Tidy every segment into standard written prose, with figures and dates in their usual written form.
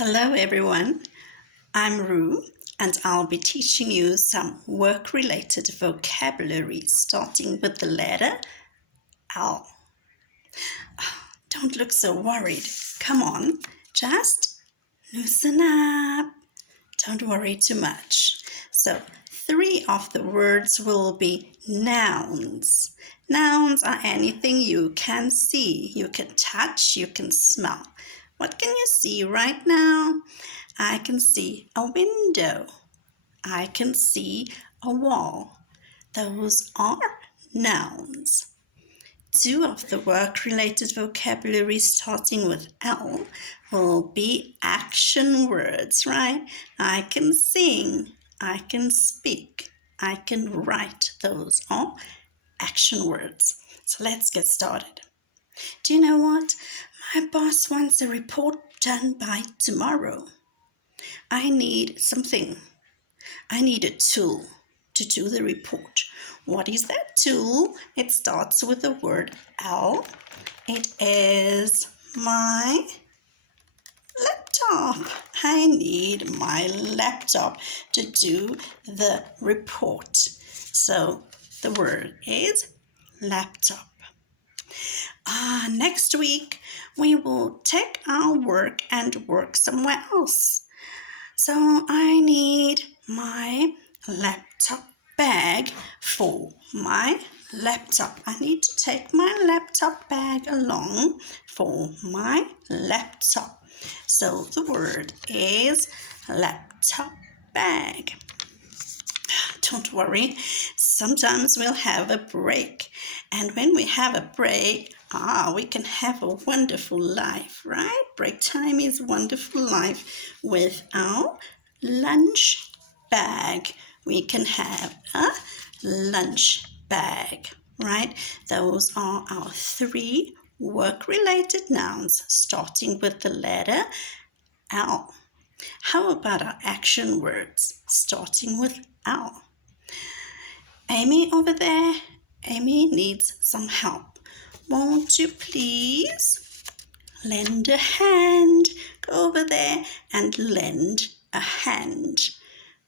Hello everyone, I'm Rue and I'll be teaching you some work-related vocabulary starting with the letter L. Don't look so worried. Come on, just loosen up. Don't worry too much. So 3 of the words will be nouns. Nouns are anything you can see, you can touch, you can smell. What can you see right now? I can see a window. I can see a wall. Those are nouns. 2 of the work-related vocabulary starting with L will be action words, right? I can sing, I can speak, I can write. Those are action words. So let's get started. Do you know what? My boss wants a report done by tomorrow. I need something. I need a tool to do the report. What is that tool? It starts with the word L. It is my laptop. I need my laptop to do the report. So the word is laptop. Next week, we will take our work and work somewhere else. So I need my laptop bag for my laptop. I need to take my laptop bag along for my laptop. So the word is laptop bag. Don't worry, sometimes we'll have a break. And when we have a break, we can have a wonderful life, right? Break time is wonderful life. With our lunch bag, we can have a lunch bag, right? Those are our 3 work-related nouns starting with the letter L. How about our action words starting with L? Amy over there, Amy needs some help. Won't you please lend a hand? Go over there and lend a hand.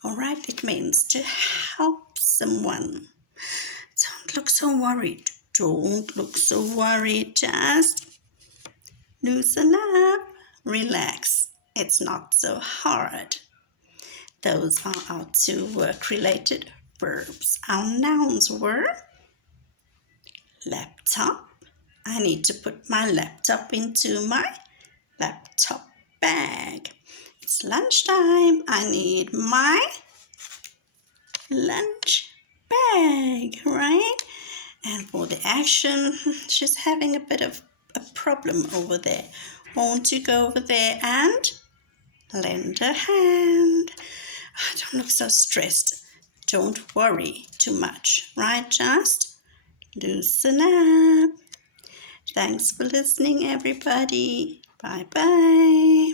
All right, it means to help someone. Don't look so worried. Don't look so worried. Just loosen up, relax. It's not so hard. Those are our 2 work-related verbs. Our nouns were laptop. I need to put my laptop into my laptop bag. It's lunchtime. I need my lunch bag, right? And for the action, she's having a bit of a problem over there. Won't you go over there and lend a hand? Don't look so stressed. Don't worry too much, right? Just loosen up. Thanks for listening, everybody. Bye-bye.